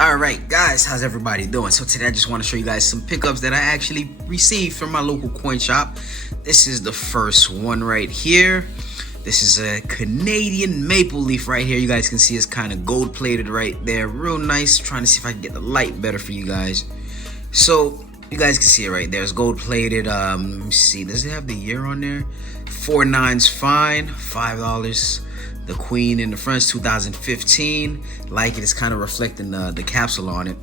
Alright guys, how's everybody doing? So today I just want to show you guys some pickups that I actually received from my local coin shop. This is the first one right here. This is a Canadian maple leaf right here. You guys can see it's kind of gold plated right there. Real nice. Trying to see if I can get the light better for you guys. So you guys can see it right there. It's gold plated. Let me see. Does it have the year on there? 49's fine. $5. The queen in the front is 2015. Like it is kind of reflecting the capsule on it.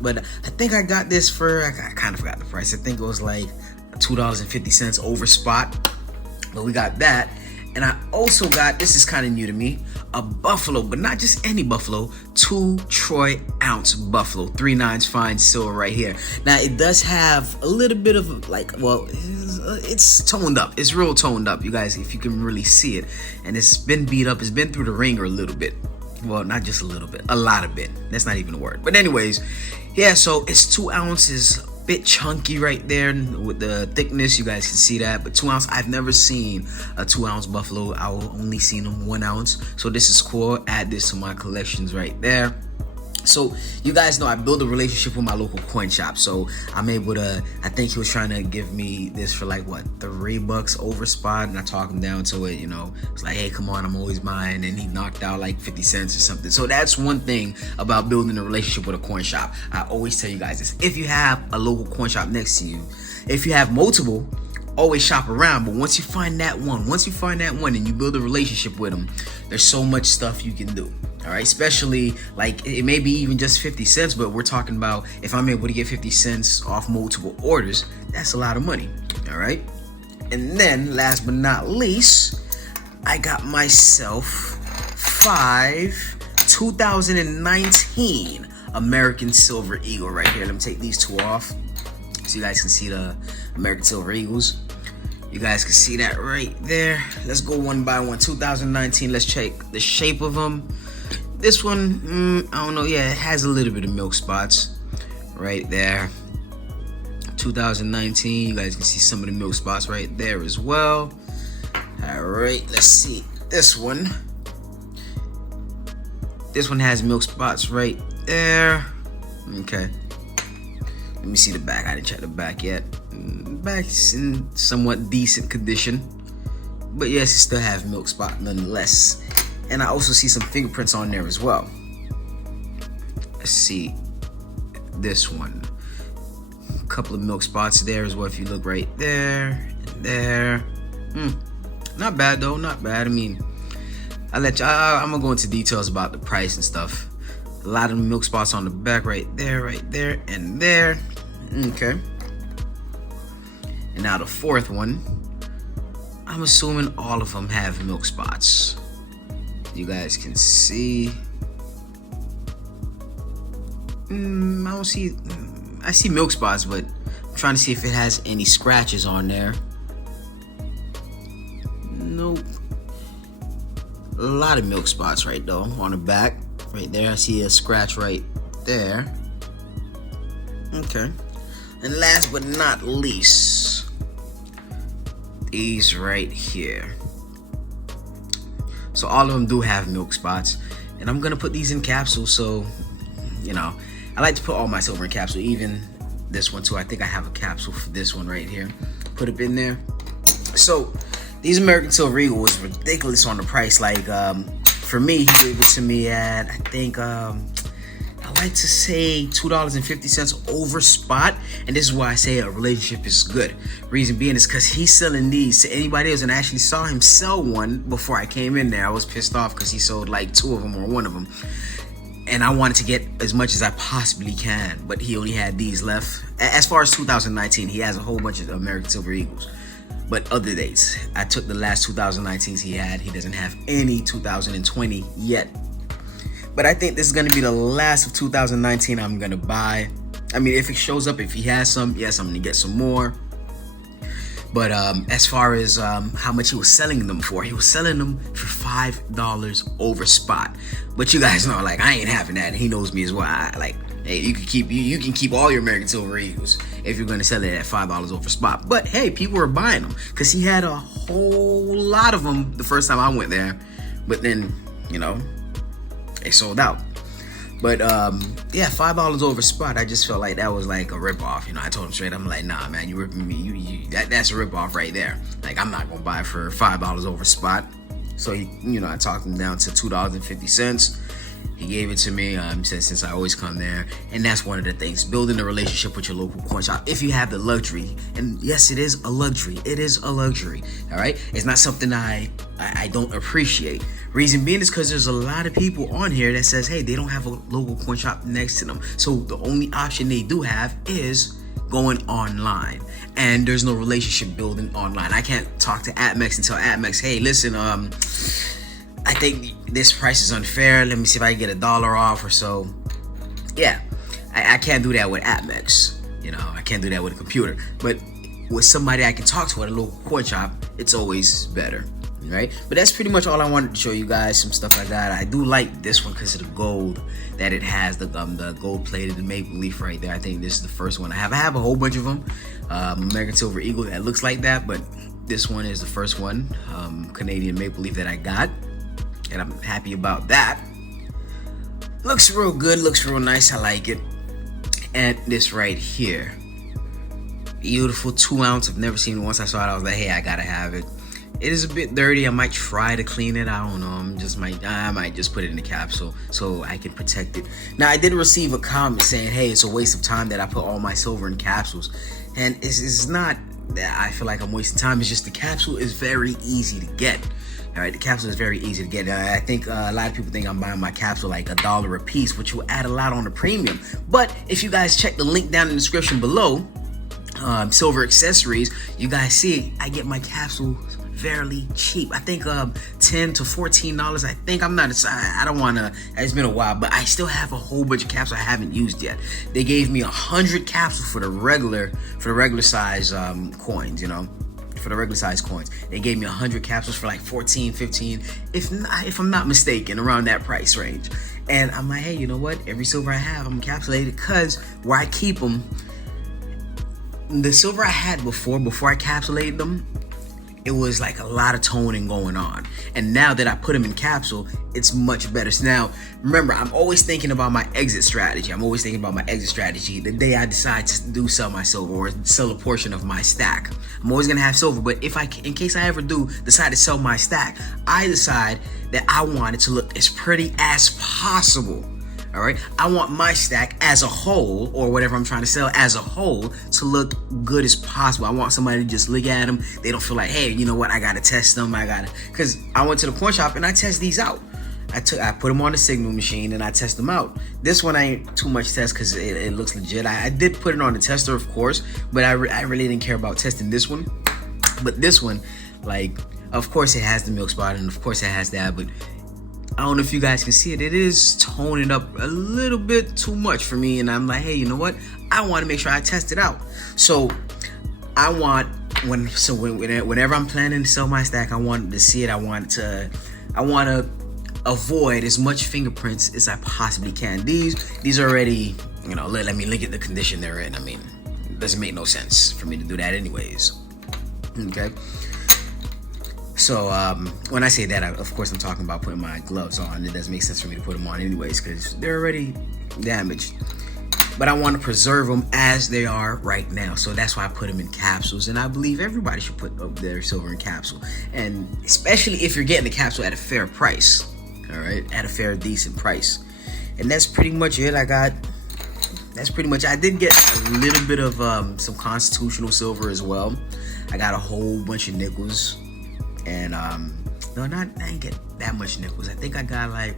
But I think I got this for, I kind of forgot the price. I think it was like $2.50 over spot. But we got that. And I also got, this is kind of new to me, a buffalo, but not just any buffalo, 2 troy ounce buffalo, 3/9 fine silver right here. Now it does have a little bit of like, well, it's toned up. It's real toned up, you guys, if you can really see it. And it's been beat up. It's been through the ringer a little bit. Well, not just a little bit, a lot of bit. That's not even a word. But anyways, yeah, so it's 2 ounces. Bit chunky right there with the thickness, you guys can see that. But 2 ounce, I've never seen a 2 ounce buffalo. I've only seen them 1 ounce, so this is cool. Add this to my collections right there. So you guys know I build a relationship with my local coin shop, so I'm able to, I think he was trying to give me this for like what, $3 over spot, and I talked him down to it. You know, it's like, hey, come on, I'm always buying, and he knocked out like 50 cents or something. So that's one thing about building a relationship with a coin shop. I always tell you guys this: if you have a local coin shop next to you, if you have multiple, always shop around. But once you find that one, and you build a relationship with them, there's so much stuff you can do. All right, especially like it may be even just 50 cents, but we're talking about if I'm able to get 50 cents off multiple orders, that's a lot of money. All right, and then last but not least, I got myself 5 2019 American Silver Eagle right here. Let me take these 2 off so you guys can see the American Silver Eagles. You guys can see that right there. Let's go one by one. 2019, let's check the shape of them. This one, I don't know. Yeah, it has a little bit of milk spots right there. 2019, you guys can see some of the milk spots right there as well. All right, let's see this one. This one has milk spots right there. Okay. Let me see the back. I didn't check the back yet. Back's in somewhat decent condition, but yes, it still have milk spot nonetheless. And I also see some fingerprints on there as well. Let's see this one. A couple of milk spots there as well. If you look right there and there, not bad though. Not bad. I mean, I'm gonna go into details about the price and stuff. A lot of milk spots on the back right there, and there. Okay. And now the fourth one, I'm assuming all of them have milk spots. You guys can see. I don't see. I see milk spots, but I'm trying to see if it has any scratches on there. Nope. A lot of milk spots right though on the back. Right there, I see a scratch right there. Okay. And last but not least, these right here. So all of them do have milk spots, and I'm gonna put these in capsules. So, you know, I like to put all my silver in capsule, even this one too. I think I have a capsule for this one right here. Put it in there. So these American Silver Eagle was ridiculous on the price. Like for me, he gave it to me at, I think, I like to say $2.50 over spot, and this is why I say a relationship is good. Reason being is because he's selling these to anybody else, and I actually saw him sell one before I came in there. I was pissed off because he sold like 2 of them or 1 of them, and I wanted to get as much as I possibly can, but he only had these left. As far as 2019, he has a whole bunch of American Silver Eagles, but other dates, I took the last 2019s he had. He doesn't have any 2020 yet. But I think this is going to be the last of 2019 I'm going to buy. I mean, if it shows up, if he has some, yes, I'm going to get some more. But as far as how much he was selling them for, he was selling them for $5 over spot. But you guys know, like, I ain't having that. And he knows me as well. Hey, you can keep all your American Silver Eagles if you're going to sell it at $5 over spot. But hey, people were buying them because he had a whole lot of them the first time I went there. But then, you know, they sold out. But yeah, $5 over spot. I just felt like that was like a ripoff. You know, I told him straight. I'm like, nah, man, you ripping me. That's a ripoff right there. Like, I'm not gonna buy for $5 over spot. So he, you know, I talked him down to $2.50. He gave it to me. Said since I always come there, and that's one of the things. Building a relationship with your local coin shop, if you have the luxury. And yes, it is a luxury. It is a luxury. All right, it's not something I don't appreciate. Reason being is because there's a lot of people on here that says, hey, they don't have a local coin shop next to them, so the only option they do have is going online, and there's no relationship building online. I can't talk to AppMex and tell AppMex, hey, listen, I think this price is unfair. Let me see if I can get $1 off or so. Yeah, I can't do that with AppMex. You know, I can't do that with a computer. But with somebody I can talk to at a local coin shop, it's always better, right? But that's pretty much all I wanted to show you guys. Some stuff like that. I do like this one because of the gold that it has. The gold-plated maple leaf right there. I think this is the first one I have. I have a whole bunch of them. American Silver Eagle that looks like that, but this one is the first one. Canadian maple leaf that I got. And I'm happy about that. Looks real good, looks real nice. I like it. And this right here, beautiful 2 ounce. I've never seen it. Once I saw it, I was like, hey, I gotta have it. It is a bit dirty. I might try to clean it. I don't know. I might just put it in the capsule so I can protect it. Now, I did receive a comment saying, hey, it's a waste of time that I put all my silver in capsules. And it's not that I feel like I'm wasting time. It's just the capsule is very easy to get. All right, the capsule is very easy to get. I think a lot of people think I'm buying my capsule like $1 a piece, which will add a lot on the premium. But if you guys check the link down in the description below, silver accessories, you guys see I get my capsule fairly cheap. I think $10 to $14. I think I don't want to. It's been a while, but I still have a whole bunch of capsules I haven't used yet. They gave me 100 capsules for the regular size coins. You know. For the regular size coins, they gave me 100 capsules for like 14, 15, if I'm not mistaken, around that price range. And I'm like, hey, you know what? Every silver I have, I'm encapsulated, because where I keep them, the silver I had before I capsulated them, it was like a lot of toning going on. And now that I put them in capsule, it's much better. So now, remember, I'm always thinking about my exit strategy. The day I decide to sell my silver or sell a portion of my stack. I'm always gonna have silver, but in case I ever do decide to sell my stack, I decide that I want it to look as pretty as possible. All right, I want my stack as a whole, or whatever I'm trying to sell as a whole, to look good as possible. I want somebody to just look at them. They don't feel like, hey, you know what? I gotta test them. Because I went to the coin shop and I test these out. I put them on the signal machine and I test them out. This one I ain't too much test because it looks legit. I did put it on the tester, of course, but I really didn't care about testing this one. But this one, like, of course it has the milk spot, and of course it has that, but I don't know if you guys can see it. It is toning up a little bit too much for me, and I'm like, hey, you know what? I want to make sure I test it out. So I want whenever I'm planning to sell my stack, I want to see it. I want to avoid as much fingerprints as I possibly can. These are already, you know. Let me look at the condition they're in. I mean, it doesn't make no sense for me to do that, anyways. Okay. So when I say that, of course, I'm talking about putting my gloves on. It doesn't make sense for me to put them on anyways because they're already damaged. But I want to preserve them as they are right now. So that's why I put them in capsules. And I believe everybody should put their silver in capsule. And especially if you're getting the capsule at a fair price. All right? At a fair, decent price. And that's pretty much it. I did get a little bit of some constitutional silver as well. I got a whole bunch of nickels. And I didn't get that much nickels. I think I got like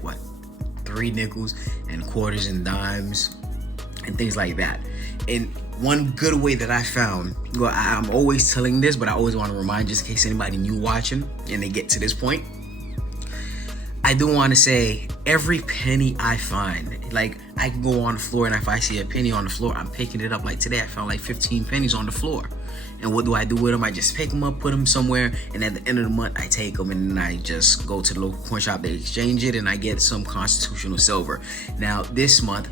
3 nickels and quarters and dimes and things like that. And one good way that I found, well, I'm always telling this, but I always want to remind, just in case anybody new watching and they get to this point, I do want to say every penny I find, like I can go on the floor and if I see a penny on the floor, I'm picking it up. Like today I found like 15 pennies on the floor. And what do I do with them? I just pick them up, put them somewhere, and at the end of the month, I take them and then I just go to the local coin shop, they exchange it, and I get some constitutional silver. Now, last month,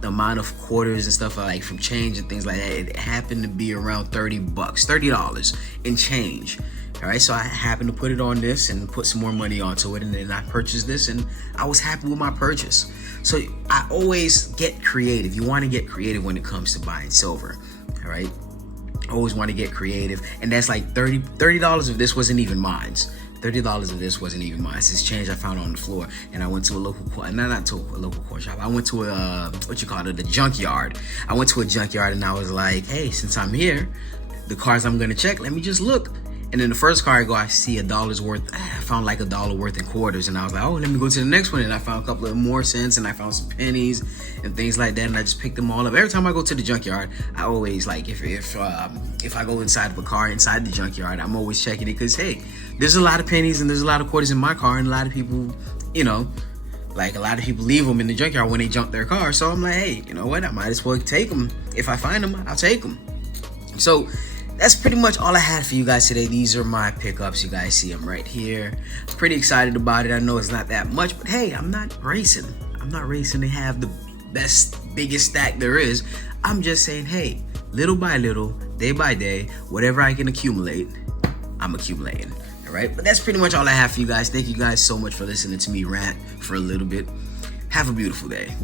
the amount of quarters and stuff like from change and things like that, it happened to be around $30 and change. All right, so I happened to put it on this and put some more money onto it, and then I purchased this, and I was happy with my purchase. So I always get creative. You want to get creative when it comes to buying silver. All right, I always want to get creative, and that's like $30 of this wasn't even mine. $30 of this wasn't even mine. It's change I found on the floor, and I went to a local not to a local coin shop. I went to a the junkyard. I went to a junkyard, and I was like, hey, since I'm here, the cars I'm gonna check, let me just look. And then the first car I go, I see $1 worth. I found like $1 worth in quarters, and I was like, oh, let me go to the next one. And I found a couple of more cents, and I found some pennies and things like that. And I just picked them all up. Every time I go to the junkyard, I always like if I go inside of a car inside the junkyard, I'm always checking it because hey, there's a lot of pennies and there's a lot of quarters in my car, and a lot of people, like a lot of people leave them in the junkyard when they junk their car. So I'm like, hey, you know what? I might as well take them. If I find them, I'll take them. So that's pretty much all I had for you guys today. These are my pickups. You guys see them right here. I'm pretty excited about it. I know it's not that much, but hey, I'm not racing. I'm not racing to have the biggest stack there is. I'm just saying, hey, little by little, day by day, whatever I can accumulate, I'm accumulating. All right, but that's pretty much all I have for you guys. Thank you guys so much for listening to me rant for a little bit. Have a beautiful day.